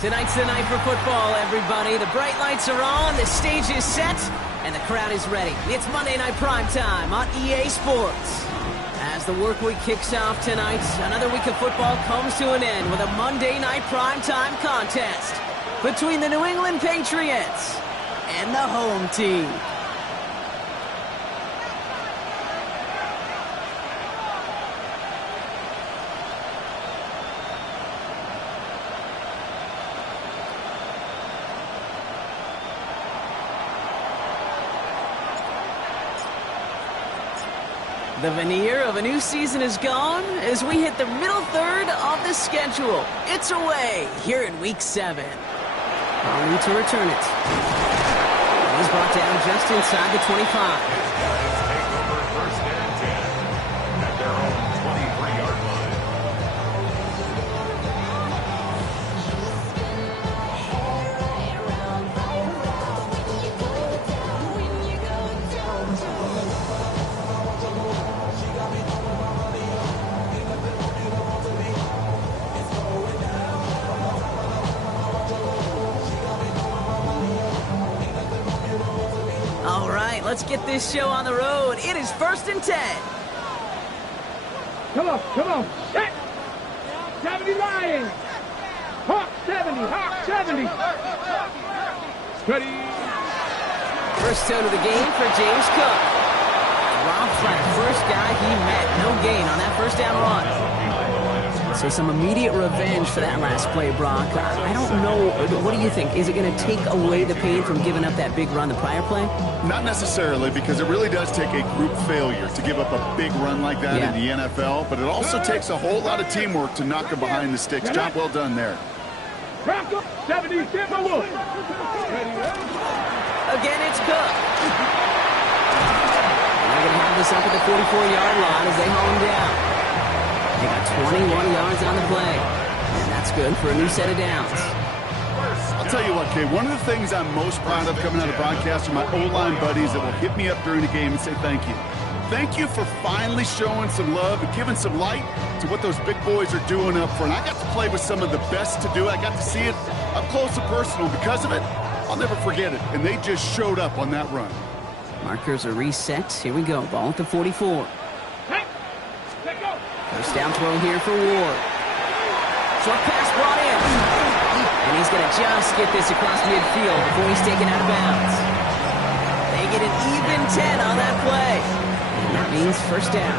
Tonight's the night for football, everybody. The bright lights are on, the stage is set, and the crowd is ready. It's Monday Night Primetime on EA Sports. As the work week kicks off tonight, another week of football comes to an end with a Monday Night Primetime contest between the New England Patriots and the home team. The veneer of a new season is gone as we hit the middle third of the schedule. It's away here in Week 7. Ali to return it. He's brought down just inside the 25. Let's get this show on the road. It is 1st and 10. Come on. Set. 70 Lions. Hawk 70. Hawk 70. Ready. First tone of the game for James Cook. Rob Flat, first guy he met. No gain on that first down run. So some immediate revenge for that last play, Brock. I don't know. What do you think? Is it going to take away the pain from giving up that big run the prior play? Not necessarily, because it really does take a group failure to give up a big run like that in the NFL, but it also takes a whole lot of teamwork to knock him behind the sticks. Job well done there. 70, Again, it's Cook. They're going to have this up at the 44-yard line as they haul him down. They got 21 yards on the play, and that's good for a new set of downs. I'll tell you what, Kay, one of the things I'm most proud of coming out of broadcast are my O-line buddies that will hit me up during the game and say thank you. Thank you for finally showing some love and giving some light to what those big boys are doing up front. I got to play with some of the best to do it. I got to see it up close and personal. Because of it, I'll never forget it. And they just showed up on that run. Markers are reset. Here we go. Ball at the 44. First down throw here for Ward. Short pass brought in. And he's going to just get this across midfield before he's taken out of bounds. They get an even 10 on that play. And that means first down.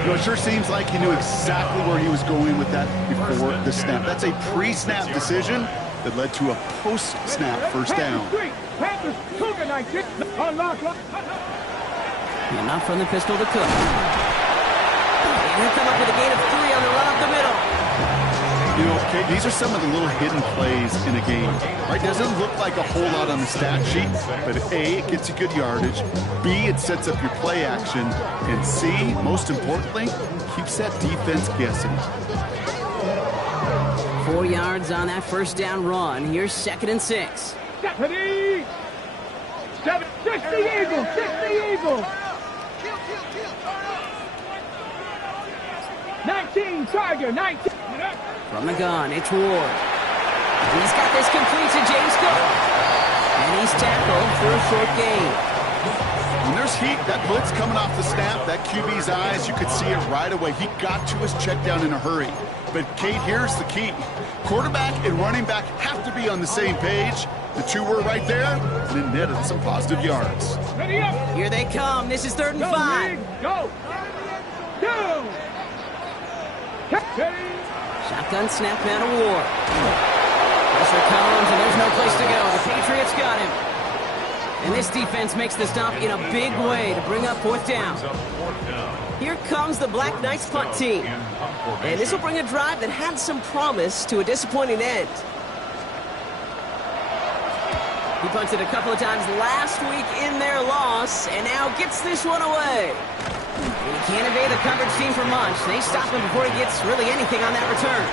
You know, it sure seems like he knew exactly where he was going with that before the snap. That's a pre-snap decision that led to a post-snap first down. And not from the pistol to Cook. He'll come up with a gain of 3 on the run up the middle. You know, okay, these are some of the little hidden plays in a game. Right? Doesn't look like a whole lot on the stat sheet, but A, it gets you good yardage. B, it sets up your play action. And C, most importantly, keeps that defense guessing. 4 yards on that first down run. Here's 2nd and 6. 60 Eagles! 60 Eagles! 19, Tiger, 19. From the gun, it's Ward. He's got this complete to James Cook. And he's tackled for a short gain. When there's heat, that blitz coming off the snap, that QB's eyes, you could see it right away. He got to his check down in a hurry. But, Kate, here's the key. Quarterback and running back have to be on the same page. The two were right there, and it netted some positive yards. Here they come. This is 3rd and 5. Go! Shotgun snap out of Ward. Pressure comes, and there's no place to go. The Patriots got him. And this defense makes the stop in a big way to bring up 4th down. Here comes the Black Knights punt team. And this will bring a drive that had some promise to a disappointing end. He punted a couple of times last week in their loss, and now gets this one away. And he can't evade the coverage team for much. They stop him before he gets really anything on that return.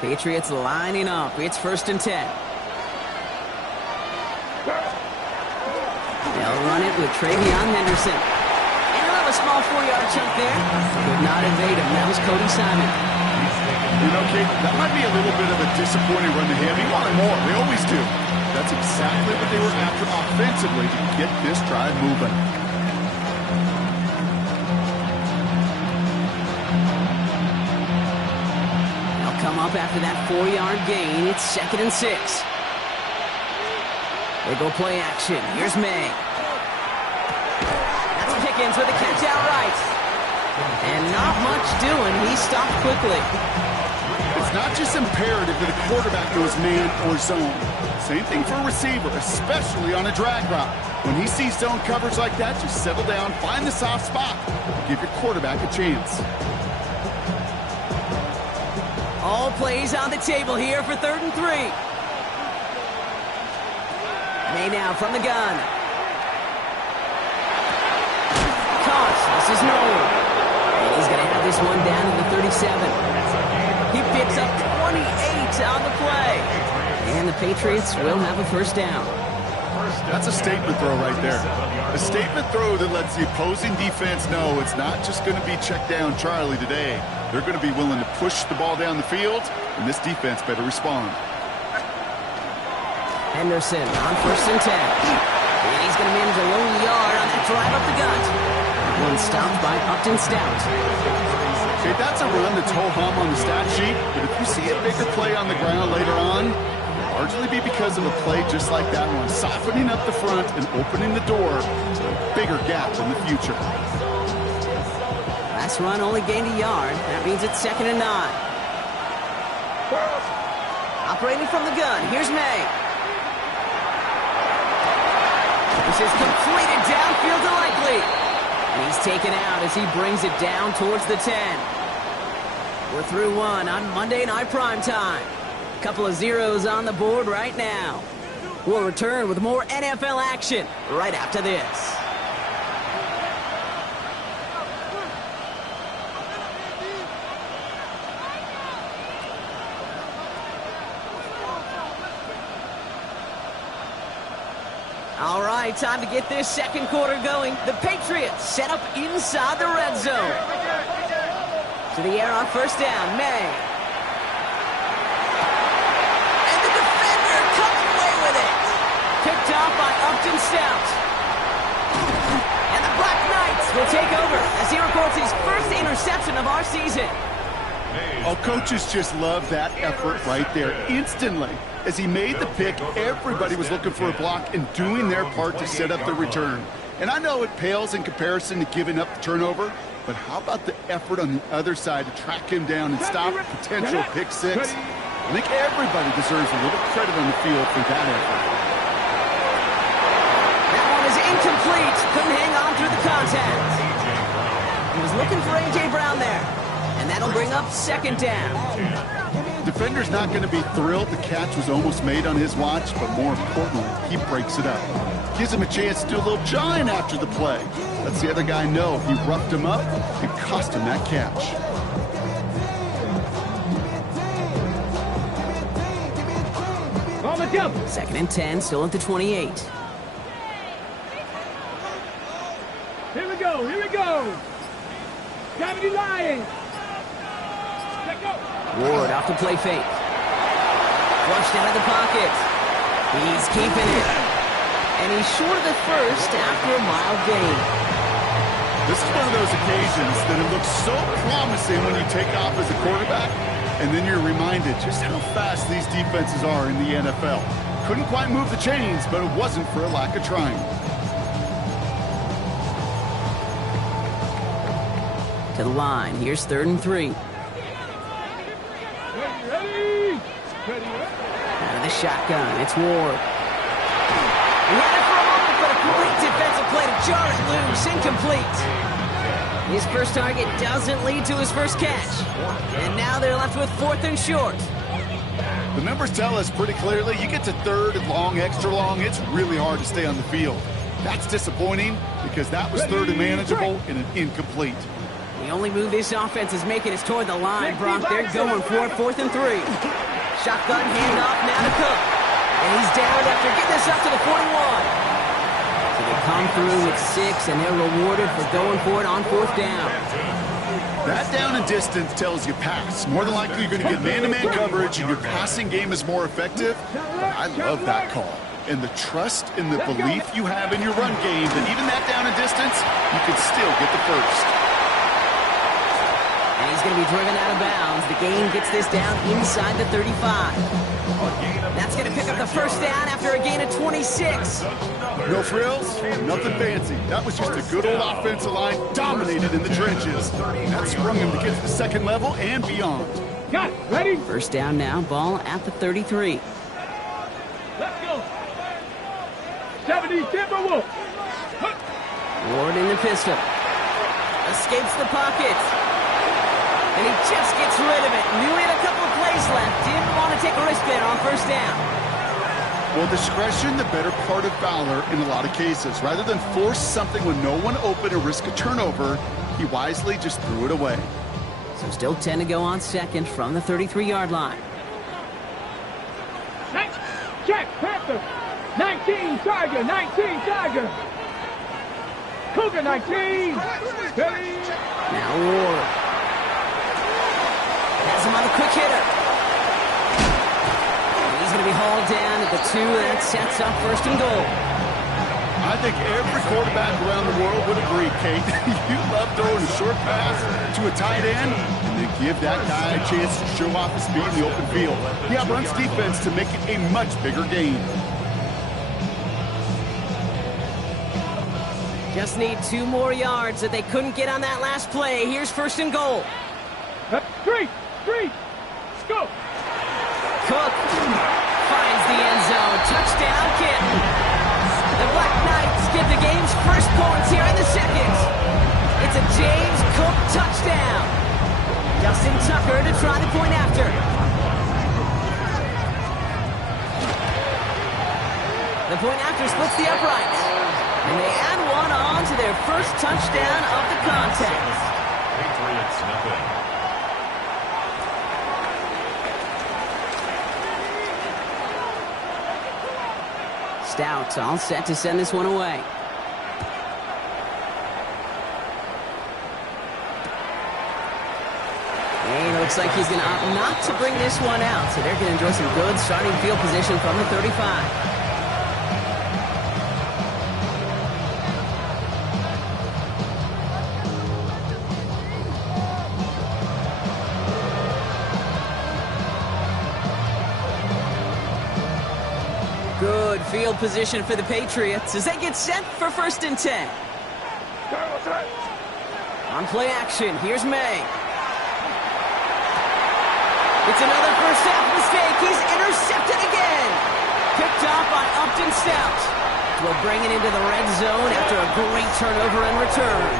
Patriots lining up. It's 1st and 10. They'll run it with Travion Henderson. And he'll have a small 4-yard chunk there. Could not evade him. That was Cody Simon. You know, Kate, that might be a little bit of a disappointing run to him. He wanted more. They always do. That's exactly what they were after offensively to get this drive moving. They'll come up after that 4-yard gain. It's 2nd and 6. They go play action. Here's May. That's Pickens with a catch outright. And not much doing. He stopped quickly. It's not just imperative that a quarterback knows man or zone. Same thing for a receiver, especially on a drag route. When he sees zone coverage like that, just settle down, find the soft spot, and give your quarterback a chance. All plays on the table here for 3rd and 3. May now from the gun. Caught. This is Noel. And he's going to have this one down to the 37. He picks up 28 on the play. And the Patriots will have a 1st down. That's a statement throw right there. A statement throw that lets the opposing defense know it's not just going to be check down Charlie today. They're going to be willing to push the ball down the field, and this defense better respond. Henderson on 1st and 10. And he's going to manage a lone yard on that drive up the gut. One stopped by Upton Stout. Okay, that's a run that's ho-hum on the stat sheet, but if you see a bigger play on the ground later on, it'll largely be because of a play just like that one, softening up the front and opening the door to a bigger gap in the future. Last run only gained a yard. That means it's 2nd and 9. Operating from the gun, here's May. This is completed downfield to Likely. And he's taken out as he brings it down towards the 10. We're through one on Monday Night Primetime. A couple of zeros on the board right now. We'll return with more NFL action right after this. All right, time to get this 2nd quarter going. The Patriots set up inside the red zone. To the air on 1st down, May. And the defender comes away with it. Picked off by Upton Stout. And the Black Knights will take over as he records his 1st interception of our season. Oh, coaches just love that effort right there. Instantly, as he made the pick, everybody was looking for a block and doing their part to set up the return. And I know it pales in comparison to giving up the turnover, but how about the effort on the other side to track him down and stop a potential pick six? I think everybody deserves a little credit on the field for that effort. That one is incomplete. Couldn't hang on through the contact. He was looking for A.J. Brown there. And that'll bring up 2nd down. Defender's not going to be thrilled the catch was almost made on his watch, but more importantly, he breaks it up. Gives him a chance to do a little jawing after the play. Lets the other guy know he roughed him up and cost him that catch. On the jump. 2nd and 10, still at the 28. Here we go. Here we go. Gravity lying. Ward off to play fake. Flushed out of the pocket. He's keeping it. And he's short of the 1st after a mild gain. This is one of those occasions that it looks so promising when you take off as a quarterback, and then you're reminded just how fast these defenses are in the NFL. Couldn't quite move the chains, but it wasn't for a lack of trying. To the line. Here's 3rd and 3. Ready. Out of the shotgun. It's Ward. He had it for a moment, but a great defensive play to jar it loose. Incomplete. His first target doesn't lead to his first catch. And now they're left with 4th and short. The numbers tell us pretty clearly, you get to 3rd and long, extra long, it's really hard to stay on the field. That's disappointing because that was 3rd and manageable and an incomplete. The only move this offense is making is toward the line, Brock. They're going for it, 4th and 3. Shotgun handoff now to Cook. And he's down after getting this up to the 41. So they come through with 6, and they're rewarded for going for it on 4th down. That down and distance tells you pass. More than likely, you're going to get man-to-man coverage, and your passing game is more effective. I love that call. And the trust and the belief you have in your run game that even that down and distance, you can still get the first. And he's going to be driven out of bounds. The gain gets this down inside the 35. That's going to pick up the first down after a gain of 26. No frills, nothing fancy. That was just a good old offensive line dominated in the trenches. That sprung him to get to the second level and beyond. Got it. Ready? First down now, ball at the 33. Let's go. 70 Timberwolves. Ward in the pistol. Escapes the pocket. And he just gets rid of it. Knew he had a couple of plays left. Didn't want to take a risk there on first down. Well, discretion, the better part of valor in a lot of cases. Rather than force something when no one open or risk a turnover, he wisely just threw it away. So still 10 to go on second from the 33-yard line. Check, Panther. 19, Tiger, 19, Tiger. Cougar, 19. Now Ward. Has him on the quick hitter. And he's going to be hauled down at the 2, and that sets up first and goal. I think every quarterback around the world would agree, Kate. You love throwing a short pass to a tight end and then give that guy a chance to show off his speed in the open field. He outruns defense to make it a much bigger gain. Just need 2 more yards that they couldn't get on that last play. Here's first and goal. Street, go. Cook finds the end zone. Touchdown, Canton. The Black Knights get the game's first points here in the second. It's a James Cook touchdown. Justin Tucker to try the point after. The point after splits the uprights. And they add one on to their first touchdown of the contest. Patriots, nothing. Stout all set to send this one away. And it looks like he's going to opt not to bring this one out. So they're going to enjoy some good starting field position from the 35. Good field position for the Patriots as they get set for first and 10. On play action, here's May. It's another first half mistake. He's intercepted again. Picked off by Upton Stout. Will bring it into the red zone after a great turnover and return.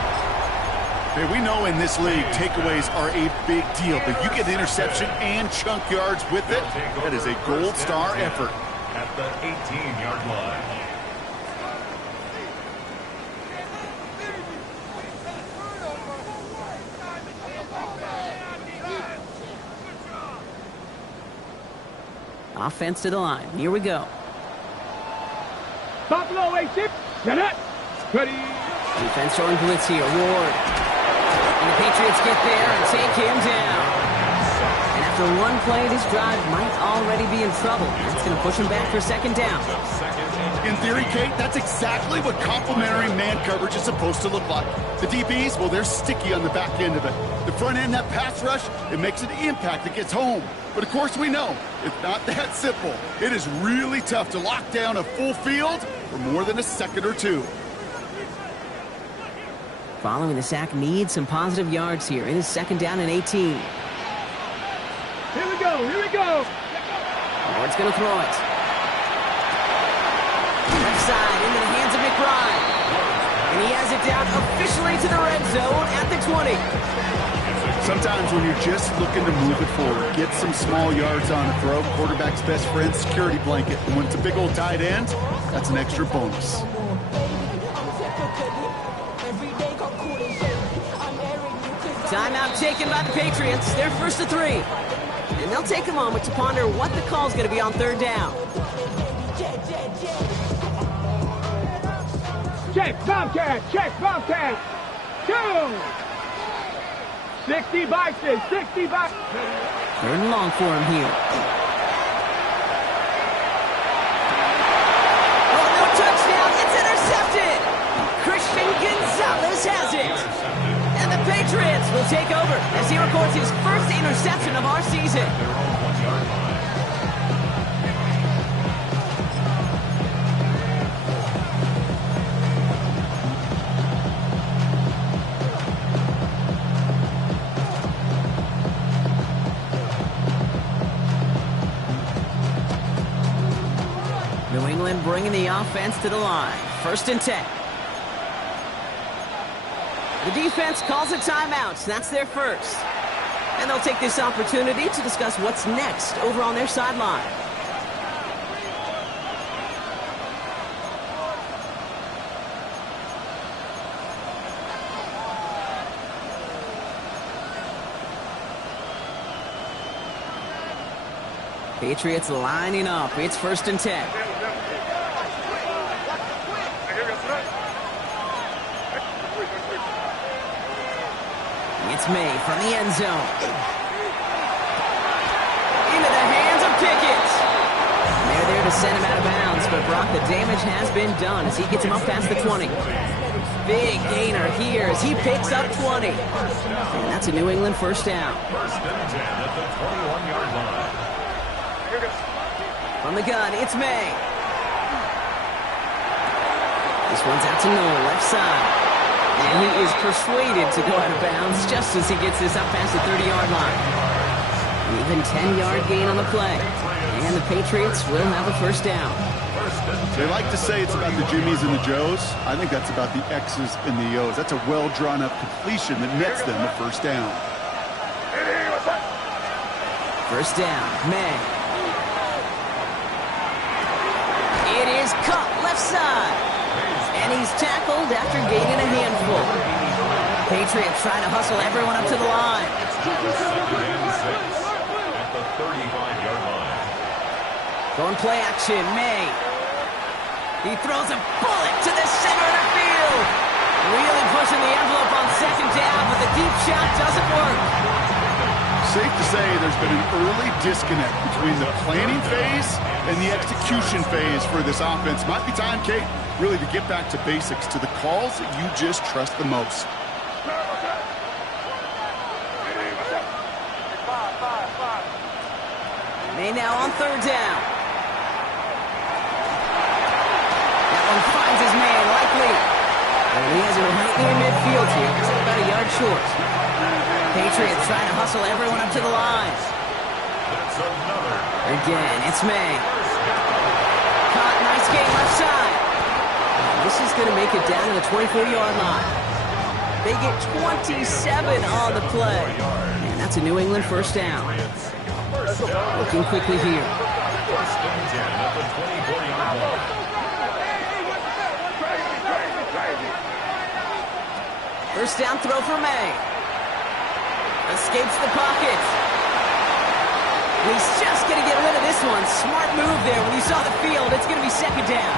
Hey, we know in this league, takeaways are a big deal, but you get the interception and chunk yards with it. That is a gold star effort. At the 18-yard line. Offense to the line. Here we go. Buffalo A-Tip. Jeanette. Ready. Defense showing blitz here. Ward. And the Patriots get there and take him down. And after one play, this drive might already be in trouble. That's going to push him back for second down. In theory, Kate, that's exactly what complementary man coverage is supposed to look like. The DBs, well, they're sticky on the back end of it. The front end, that pass rush, it makes an impact. It gets home. But, of course, we know it's not that simple. It is really tough to lock down a full field for more than a second or two. Following the sack needs some positive yards here. It is second down and 18. Here we go. Ward's going to throw it. Left side into the hands of McBride. And he has it down officially to the red zone at the 20. Sometimes when you're just looking to move it forward, get some small yards on a throw, quarterback's best friend, security blanket. And when it's a big old tight end, that's an extra bonus. Timeout taken by the Patriots. They're first to 3. And they'll take a moment to ponder what the call's going to be on third down. Check, Bobcat. Check, Bobcat. 2. 60 Bison. 60 Bison. Third and long for him here. Oh, no touchdown. It's intercepted. Christian Gonzalez has it. And the Patriots will take over as he records his first interception of our season. New England bringing the offense to the line. 1st and 10. The defense calls a timeout. That's their first. And they'll take this opportunity to discuss what's next over on their sideline. Patriots lining up. It's 1st and 10. It's May from the end zone. Into the hands of Pickett. They're there to send him out of bounds, but Brock, the damage has been done as he gets him up past the 20. Big gainer here as he picks up 20. And that's a New England first down. 1st and 10 at the 21-yard line. From the gun, it's May. This one's out to Noel, left side. And he is persuaded to go out of bounds just as he gets this up past the 30-yard line. An even 10-yard gain on the play. And the Patriots will have a first down. They like to say it's about the Jimmies and the Joes. I think that's about the X's and the O's. That's a well-drawn-up completion that nets them a first down. First down, May. It is cut left side. And he's tackled after gaining a handful. Patriots trying to hustle everyone up to the line. At the 35-yard line. Going play action, May. He throws a bullet to the center of the field. Really pushing the envelope on 2nd down, but the deep shot doesn't work. Safe to say there's been an early disconnect between the planning phase and the execution phase for this offense. Might be time, Kate, really to get back to basics, to the calls that you just trust the most. May now on 3rd down. That one finds his man, likely. And he has it right near midfield here. He's about a yard short. Patriots trying to hustle everyone up to the line. Again, it's May. Caught, nice game left side. This is going to make it down to the 24-yard line. They get 27 on the play. And that's a New England first down. Looking quickly here. 1st and 10 at the 24-yard line. First down throw for May. Escapes the pocket. He's just going to get rid of this one. Smart move there when you saw the field. It's going to be 2nd down.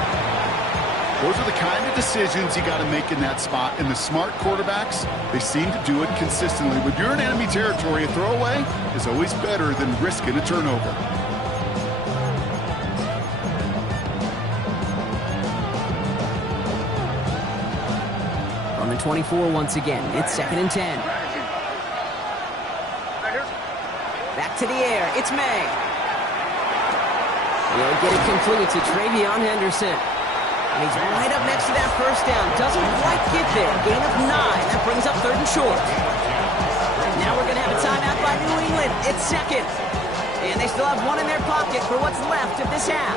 Those are the kind of decisions you got to make in that spot. And the smart quarterbacks, they seem to do it consistently. When you're in enemy territory, a throwaway is always better than risking a turnover. On the 24 once again, it's 2nd and 10. Back to the air, it's May. He'll get it complete to Travion Henderson. And he's right up next to that first down. Doesn't quite get there. Gain of 9. That brings up 3rd and short. Now we're going to have a timeout by New England. It's 2nd. And they still have one in their pocket for what's left of this half.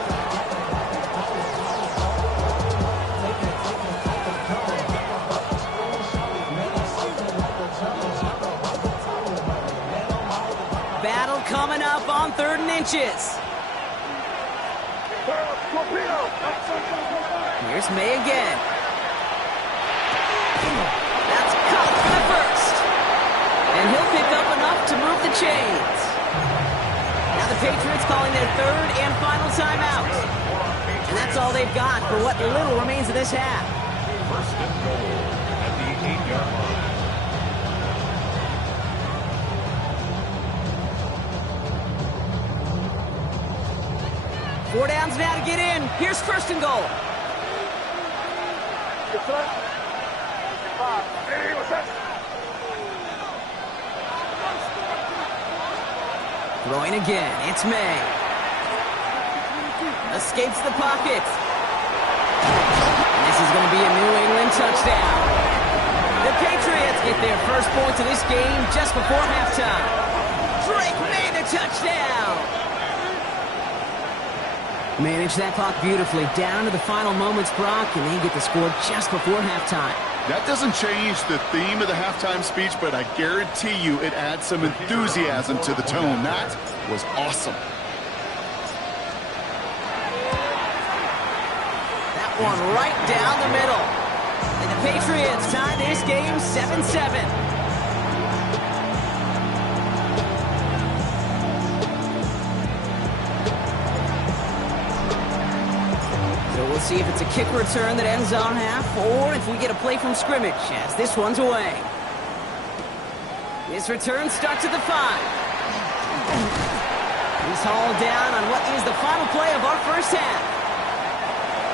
Battle coming up on 3rd and inches. Here's May again. That's caught for the first. And he'll pick up enough to move the chains. Now the Patriots calling their 3rd and final timeout. And that's all they've got for what little remains of this half. first and goal at the 8-yard line. Four downs now to get in. Here's first and goal. Throwing again. It's May. Escapes the pocket. And this is going to be a New England touchdown. The Patriots get their first points of this game just before halftime. Drake made the touchdown. Manage that clock beautifully down to the final moments, Brock, and they get the score just before halftime. That doesn't change the theme of the halftime speech, but I guarantee you it adds some enthusiasm to the tone. That was awesome. That one right down the middle. And the Patriots tie this game 7-7. We'll see if it's a kick return that ends our half, or if we get a play from scrimmage, as this one's away. This return starts at the 5. He's hauled down on what is the final play of our first half.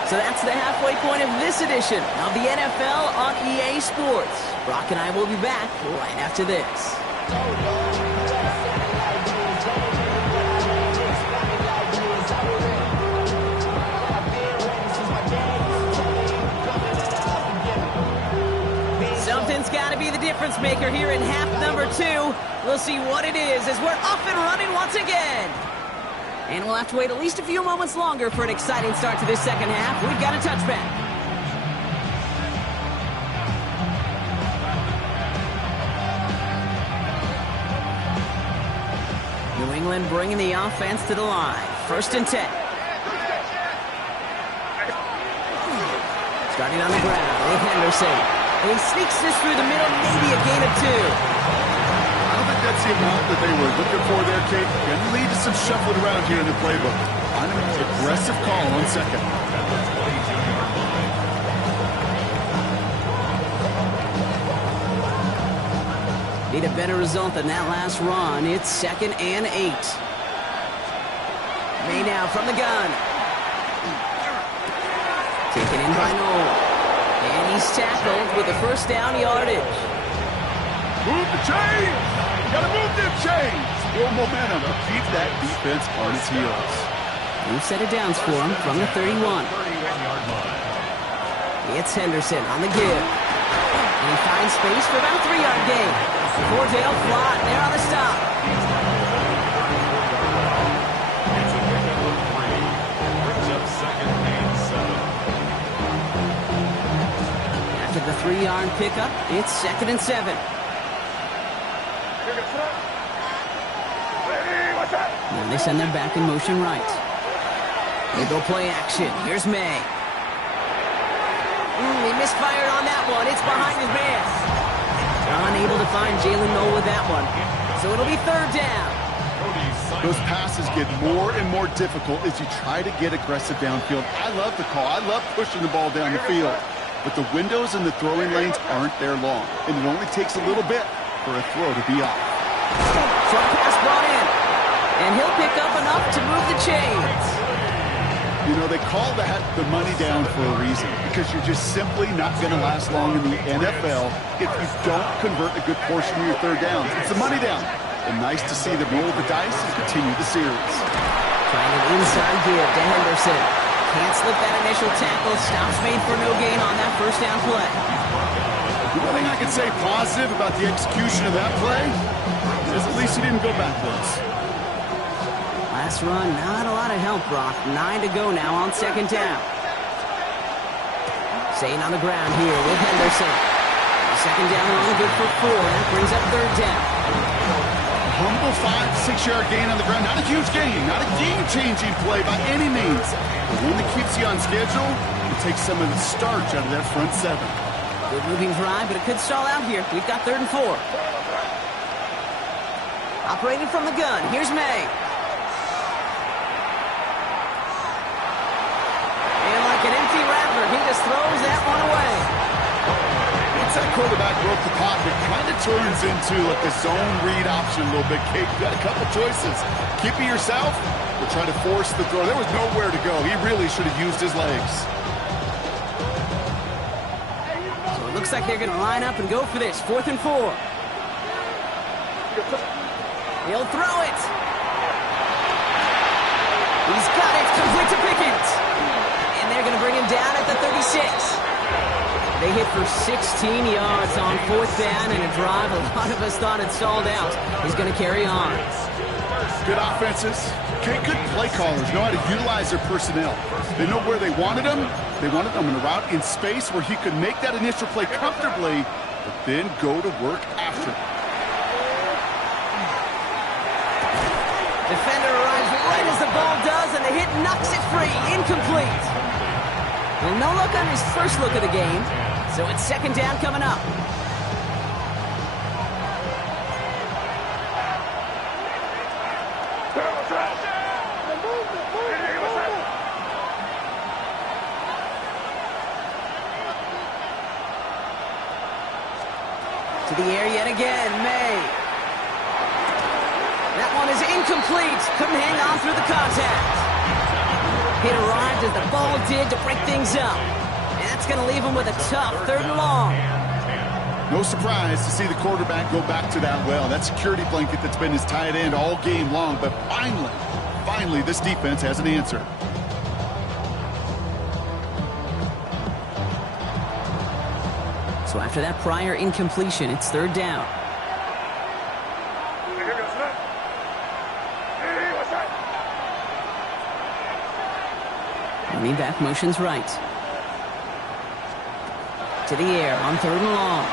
So that's the halfway point of this edition of the NFL on EA Sports. Brock and I will be back right after this. Something's got to be the difference maker here in half number 2. We'll see what it is as we're off and running once again. And we'll have to wait at least a few moments longer for an exciting start to this second half. We've got a touchback. New England bringing the offense to the line. First and 10. Starting on the ground with Henderson. And he sneaks this through the middle, maybe a gain of 2. I don't think that's the amount that they were looking for there, Kate. Going to lead to some shuffling around here in the playbook. On an aggressive call on second. Need a better result than that last run. It's 2nd and 8. May now from the gun. Taken in by Noel. And he's tackled with the first down yardage. Move the chains! Gotta move them chains! Build momentum to keep that defense on its heels. New set of downs for him from the 31. 31-yard line. It's Henderson on the give. And he finds space for about a 3-yard gain. Cordell Flott there on the stop. It's a pickup of 3. Brings up 2nd and 7. After the 3-yard pickup, it's 2nd and 7. And they send them back in motion right. They go play action. Here's May. He misfired on that one. It's behind his man. Unable to find Jalen Noel with that one. So it'll be 3rd down. Those passes get more and more difficult as you try to get aggressive downfield. I love the call. I love pushing the ball down the field. But the windows in the throwing lanes aren't there long. And it only takes a little bit for a throw to be off. Short pass brought in. And he'll pick up enough to move the chains. You know, they call that the money down for a reason, because you're just simply not going to last long in the NFL if you don't convert a good portion of your 3rd downs. It's a money down. And nice to see them roll the dice and continue the series. Trying an inside give to Henderson. Can't slip that initial tackle. Stops made for no gain on that first down play. The one thing I can say positive about the execution of that play is at least he didn't go backwards. Last run, not a lot of help, Brock. 9 to go now on 2nd down. Staying on the ground here with Henderson. 2nd down and only good for 4. That brings up 3rd down. A humble 5-6-yard gain on the ground. Not a huge gain. Not a game-changing play by any means. But one that keeps you on schedule and takes some of the starch out of that front 7. Good moving drive, but it could stall out here. We've got 3rd and 4. Operating from the gun. Here's May. An empty rattler. He just throws that one away. quarterback broke the pocket, kind of turns into like a zone read option a little bit. Kate, you got a couple choices. Keep it yourself or try to force the throw. There was nowhere to go. He really should have used his legs. So it looks like they're going to line up and go for this. 4th and 4. He'll throw it. He's got it. Complete to Pickens. And they're going to bring him down at the 36. They hit for 16 yards on 4th down in a drive a lot of us thought had stalled out. He's going to carry on. Good offenses. Okay, good play callers know how to utilize their personnel. They know where they wanted them. They wanted them in a route in space where he could make that initial play comfortably, but then go to work after. Defender arrives right as the ball does, and the hit knocks it free. Incomplete. Well, no look on his first look of the game, so it's 2nd down coming up. To the air yet again, May. That one is incomplete. Couldn't hang on through the contact. Hit arrived as the ball did to break things up. And that's going to leave him with a tough 3rd and long. No surprise to see the quarterback go back to that well. That security blanket that's been his tight end all game long. But finally, this defense has an answer. So after that prior incompletion, it's 3rd down. Running back motions right. To the air on 3rd and long.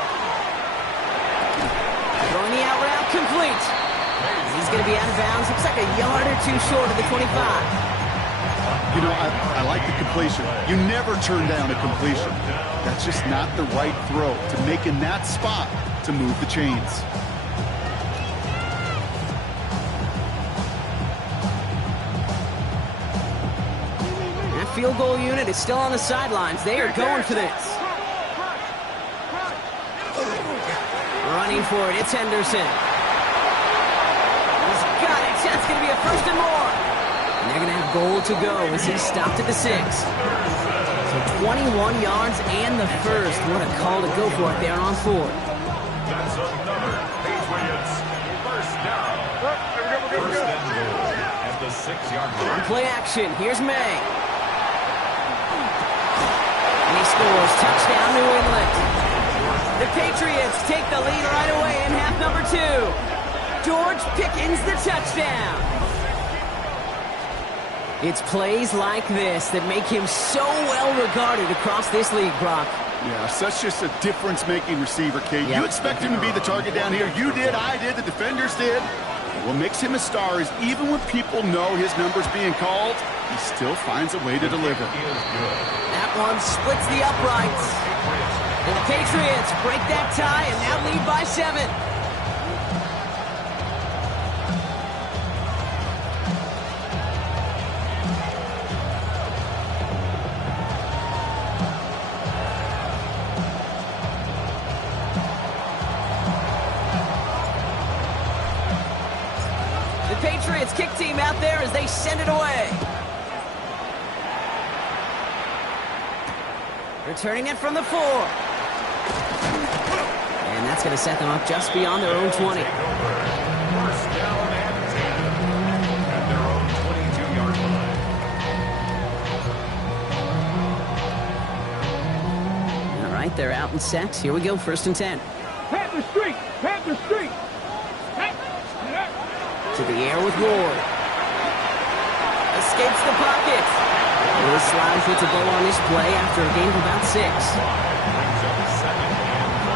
Throwing the out route complete. He's going to be out of bounds. Looks like a yard or 2 short of the 25. You know, I like the completion. You never turn down a completion. That's just not the right throw to make in that spot to move the chains. That field goal unit is still on the sidelines. They are going for this. Running for it, it's Henderson. He's got it. That's going to be a 1st and more. And they're going to have goal to go as he stopped at the 6. So 21 yards and the 1st. What a call to go for it there on 4th. That's another Patriots 1st down. 1st and goal at the 6-yard line. On play action, here's May. And he scores. Touchdown, New England. The Patriots take the lead right away in half number 2. George Pickens, the touchdown. It's plays like this that make him so well regarded across this league, Brock. Yeah, such just a difference-making receiver, Kate. You expect him to be the target down here. You did, I did, the defenders did. What makes him a star is even when people know his number's being called, he still finds a way to deliver. That one splits the uprights. And the Patriots break that tie and now lead by 7. The Patriots kick team out there as they send it away. Returning it from the 4. And that's going to set them up just beyond their own 20. 1st down and 10 at their own 22-yard line. All right, they're out and set. Here we go, 1st and 10. Panther Street! Panther Street! To the air with Ward. Escapes the pocket. Will Slide puts a bow on this play after a gain of about 6. Brings up 2nd and 5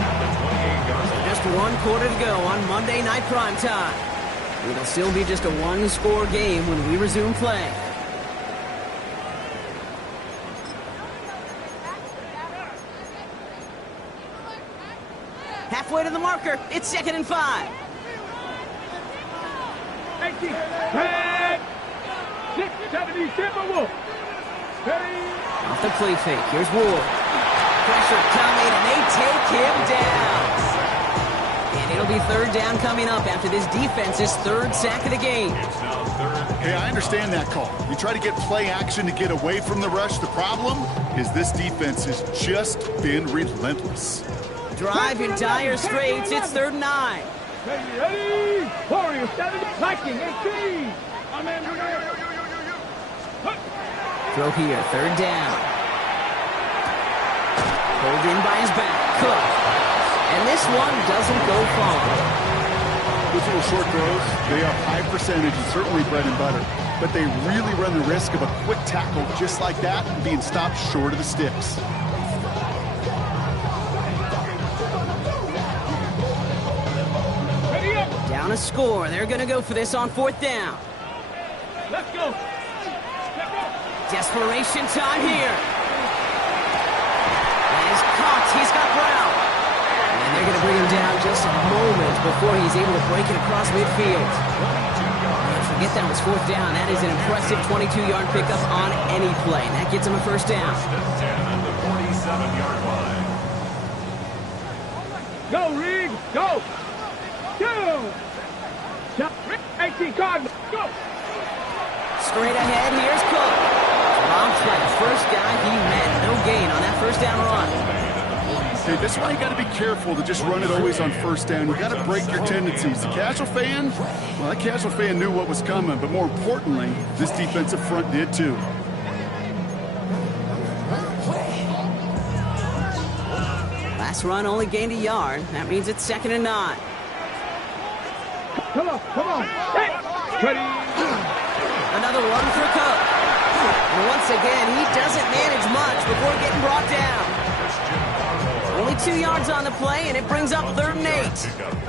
at the 28-yard line. Just 1 quarter to go on Monday Night Primetime. It'll still be just a 1-score game when we resume play. Halfway to the marker. It's 2nd and 5. 18, 10, 6, 70, Timberwolf. Off the play fake. Here's Ward. Pressure coming, and they take him down. And it'll be third down coming up after this defense's third sack of the game. Hey, I understand that call. You try to get play action to get away from the rush. The problem is this defense has just been relentless. Drive in dire straits. It's 3rd and 9. Ready? Warriors 7, Viking 18. Throw here, 3rd down. Pulled in by his back, Cook. And this one doesn't go far. Those little short throws, they are high percentage and certainly bread and butter. But they really run the risk of a quick tackle just like that and being stopped short of the sticks. Down a score. They're going to go for this on 4th down. Let's go. Desperation time here. And he's caught. He's got Brown. And they're going to bring him down just a moment before he's able to break it across midfield. Forget that was 4th down. That is an impressive 22-yard pickup on any play. And that gets him a 1st down. At the 47-yard line. Go, Reed. Go. Go. 18 Cardinals. Go. Straight ahead, here's Cook. Drops by the first guy he met. No gain on that 1st down run. Okay, that's why you got to be careful to just run it always on 1st down. You got to break your tendencies. The casual fan, well, that casual fan knew what was coming, but more importantly, this defensive front did too. Last run only gained a yard. That means it's 2nd and 9. Come on. Hey. Ready. Another one for Cook. And once again, he doesn't manage much before getting brought down. Only 2 yards on the play, and it brings up 3rd and 8.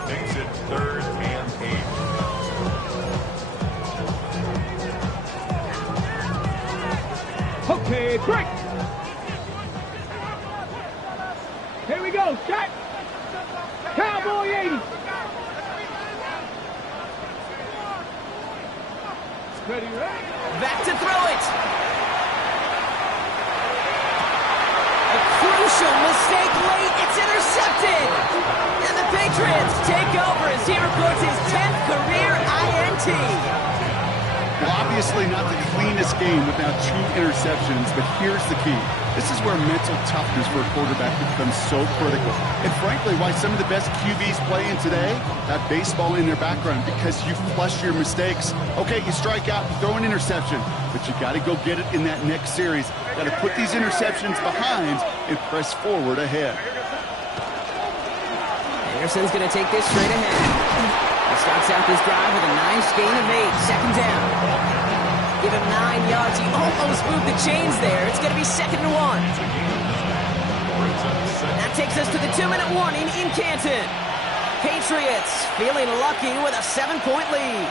Makes it 3rd and 8. Okay, break. Here we go. Shot. Cowboy 80. Ready. Back to throw it. A crucial mistake late. It's intercepted. And the Patriots take over as he records his 10th career INT. Well, obviously not the cleanest game without 2 interceptions, but here's the key. This is where mental toughness for a quarterback becomes so critical. And frankly, why some of the best QBs playing today have baseball in their background, because you flush your mistakes. Okay, you strike out, you throw an interception, but you got to go get it in that next series. Got to put these interceptions behind and press forward ahead. Anderson's going to take this straight ahead. He starts out this drive with a nice gain of 8. 2nd down. Give him 9 yards. He almost moved the chains there. It's going to be 2nd and 1. That takes us to the 2-minute warning in Canton. Patriots feeling lucky with a 7-point lead.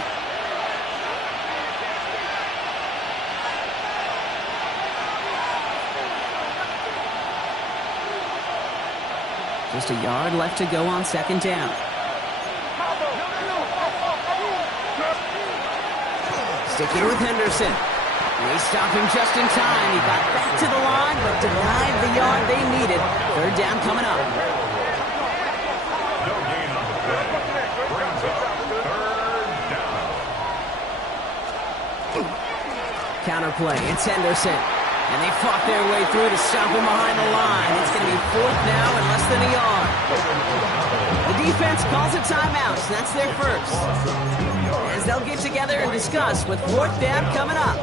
Just a yard left to go on 2nd down. Sticking with Henderson. They stop him just in time. He got back to the line, but denied the yard they needed. 3rd down coming up. No gain on the play. Brings up 3rd down. Counterplay. It's Henderson. And they fought their way through to stop him behind the line. It's going to be 4th now and less than a yard. The defense calls a timeout, and that's their first. As they'll get together and discuss with 4th down coming up.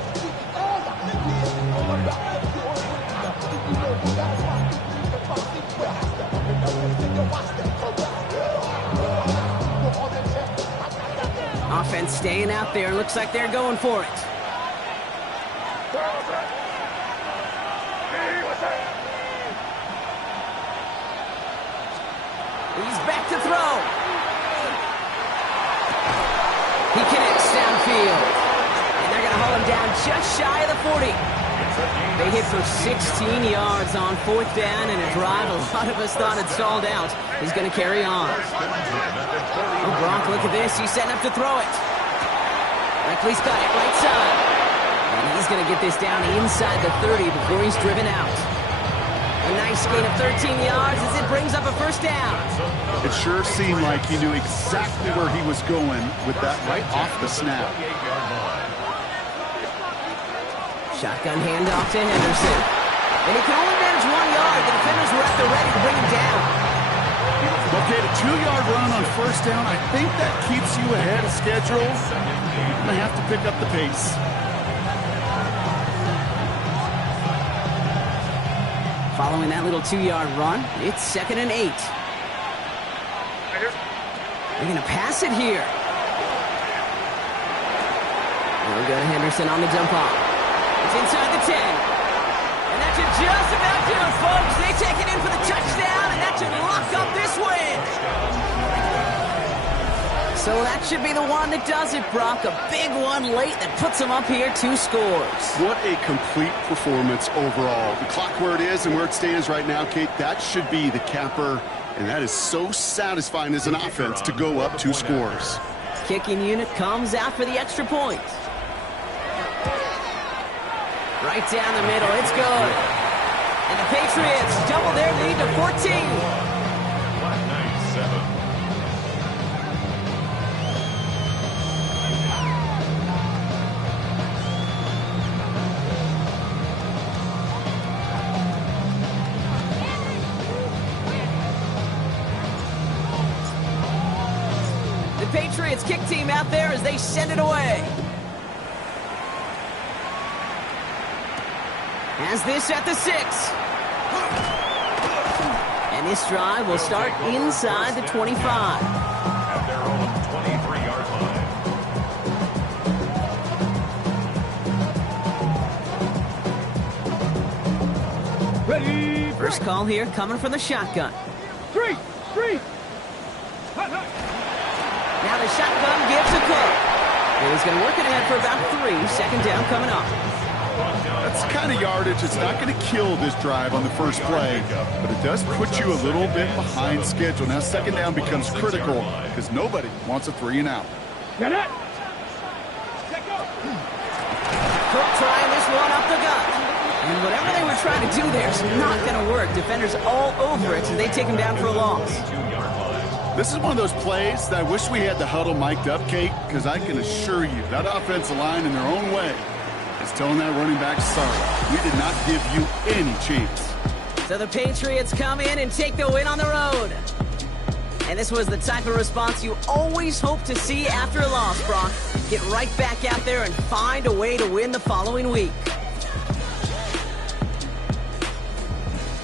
Offense staying out there. Looks like they're going for it. He's back to throw. He connects downfield. And they're going to haul him down just shy of the 40. They hit for 16 yards on 4th down, and a drive a lot of us thought had stalled out is going to carry on. Oh, Gronk, look at this. He's setting up to throw it. Likely's got it right side. And he's going to get this down inside the 30 before he's driven out. A nice gain of 13 yards as it brings up a first down. It sure seemed like he knew exactly where he was going with that right off the snap. Shotgun handoff to Henderson. And he can only manage 1 yard. The defenders were at the ready to bring him down. Okay, the 2-yard run on first down, I think that keeps you ahead of schedule. You're going to have to pick up the pace. Following that little 2-yard run, it's 2nd and 8. They're going to pass it here. We'll go to Henderson on the jump off. It's inside the 10. And that should just about do it, folks. They take it in for the touchdown, and that should lock up this win. So that should be the one that does it, Brock. A big one late that puts them up here 2 scores. What a complete performance overall. The clock where it is and where it stands right now, Kate, that should be the capper. And that is so satisfying as an offense to go up 2 scores. Kicking unit comes out for the extra point. Right down the middle, it's good. And the Patriots double their lead to 14. The Patriots kick team out there as they send it away. Has this at the 6. And this drive will start inside the 25. At their own 23-yard line. Ready. First call here coming from the shotgun. 3. Now the shotgun gives a cook. And he's going to work it ahead for about 3. 2nd down coming up. That's the kind of yardage. It's not going to kill this drive on the first play, but it does put you a little bit behind schedule. Now 2nd down becomes critical because nobody wants a 3 and out. Get it. Cook trying this one up the gut. And whatever they were trying to do there is not going to work. Defenders all over it, so they take him down for a loss. This is one of those plays that I wish we had the huddle mic'd up, Kate, because I can assure you that offensive line in their own way is telling that running back, sorry, we did not give you any chance. So the Patriots come in and take the win on the road. And this was the type of response you always hope to see after a loss, Brock. Get right back out there and find a way to win the following week.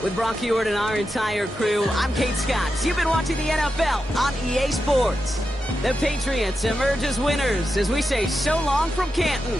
With Brock Heward and our entire crew, I'm Kate Scott. You've been watching the NFL on EA Sports. The Patriots emerge as winners as we say so long from Canton.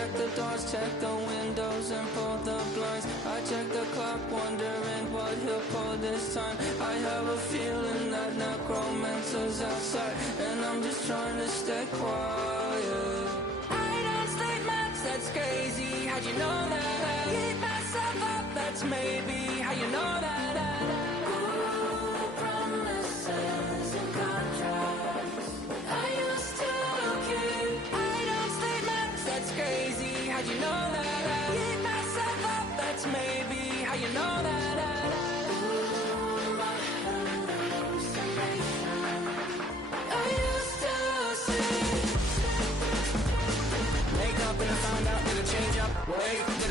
check the doors, check the windows, and pull the blinds. I check the clock, wondering what he'll pull this time. I have a feeling that necromancer's outside, and I'm just trying to stay quiet. I don't sleep much, that's crazy. How'd you know that? I keep myself up, that's maybe how you know that. Ooh, promises and contracts I used to keep. I don't sleep much, that's crazy. How'd you know that? I keep myself up, that's maybe how you know that. Ooh, my hallucination I used to see. Wake up and I find out, did it change up? Wait, did it